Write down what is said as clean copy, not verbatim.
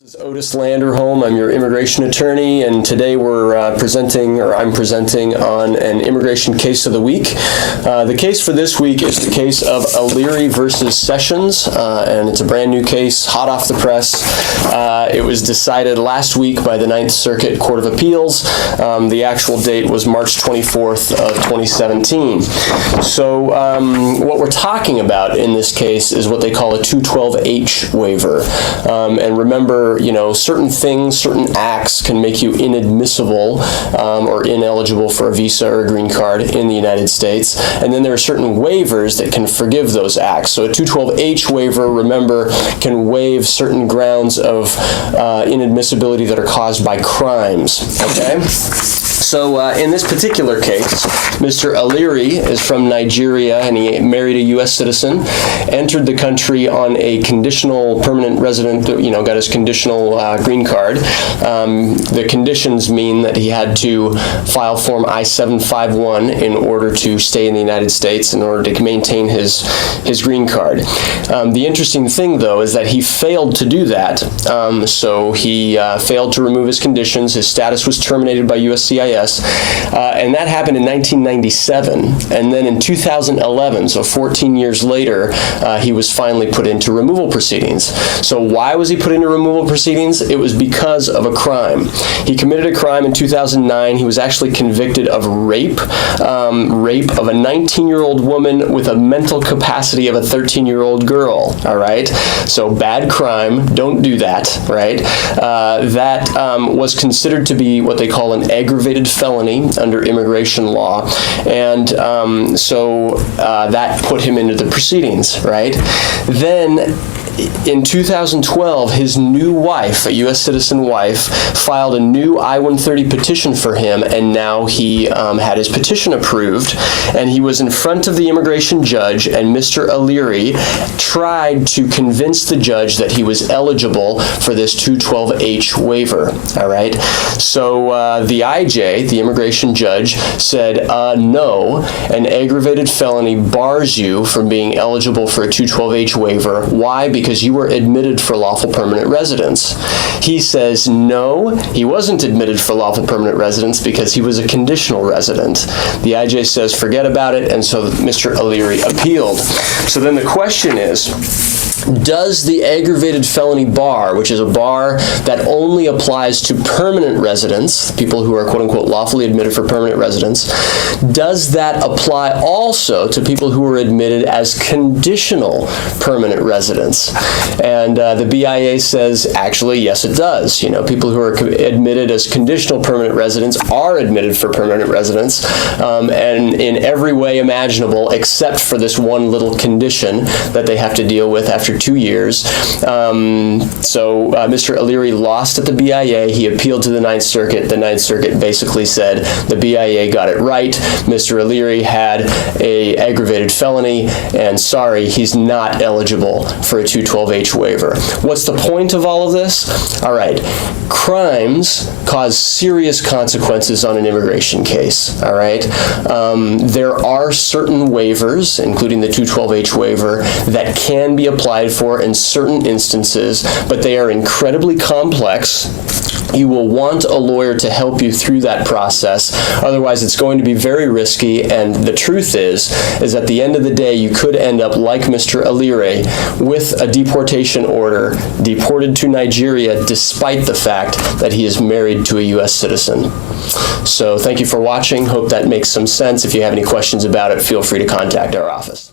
This is Otis Landerholm. I'm your immigration attorney, and today I'm presenting on an immigration case of the week. The case for this week is the case of A'Leary versus Sessions, and it's a brand new case, hot off the press. It was decided last week by the Ninth Circuit Court of Appeals. The actual date was March 24th of 2017. So what we're talking about in this case is what they call a 212H waiver. And remember, certain things, certain acts can make you inadmissible or ineligible for a visa or a green card in the United States. And then there are certain waivers that can forgive those acts. So a 212H waiver, remember, can waive certain grounds of inadmissibility that are caused by crimes. Okay? So in this particular case, Mr. A'Leary is from Nigeria, and he married a U.S. citizen, entered the country on a conditional permanent resident, got his conditional green card. The conditions mean that he had to file Form I-751 in order to stay in the United States, in order to maintain his green card. The interesting thing, though, is that he failed to do that. So he failed to remove his conditions. His status was terminated by USCIS. And that happened in 1997. And then in 2011, so 14 years later, he was finally put into removal proceedings. So why was he put into removal proceedings? It was because of a crime. He committed a crime in 2009. He was actually convicted of rape of a 19-year-old woman with a mental capacity of a 13-year-old girl. All right? So bad crime. Don't do that, right? That was considered to be what they call an aggravated felony under immigration law, and so that put him into the proceedings, right? Then in 2012, his new wife, a U.S. citizen wife, filed a new I-130 petition for him, and now he had his petition approved, and he was in front of the immigration judge, and Mr. A'Leary tried to convince the judge that he was eligible for this 212H waiver, all right? So the IJ, the immigration judge, said, no, an aggravated felony bars you from being eligible for a 212H waiver. Why? Because you were admitted for lawful permanent residence. He says no, he wasn't admitted for lawful permanent residence because he was a conditional resident. The IJ says forget about it, and so Mr. A'Leary appealed. So then the question is, does the aggravated felony bar, which is a bar that only applies to permanent residents, people who are quote-unquote lawfully admitted for permanent residence, does that apply also to people who were admitted as conditional permanent residents? And the BIA says, actually, yes, it does. People who are admitted as conditional permanent residents are admitted for permanent residence, and in every way imaginable, except for this one little condition that they have to deal with after 2 years. So Mr. A'Leary lost at the BIA. He appealed to the Ninth Circuit. The Ninth Circuit basically said the BIA got it right. Mr. A'Leary had a aggravated felony, and sorry, he's not eligible for a 212H waiver. What's the point of all of this? All right, crimes cause serious consequences on an immigration case, all right? There are certain waivers, including the 212H waiver, that can be applied for in certain instances, but they are incredibly complex. You will want a lawyer to help you through that process. Otherwise, it's going to be very risky, and the truth is at the end of the day, you could end up like Mr. A'Leary with a deportation order, deported to Nigeria despite the fact that he is married to a U.S. citizen. So thank you for watching. Hope that makes some sense. If you have any questions about it, feel free to contact our office.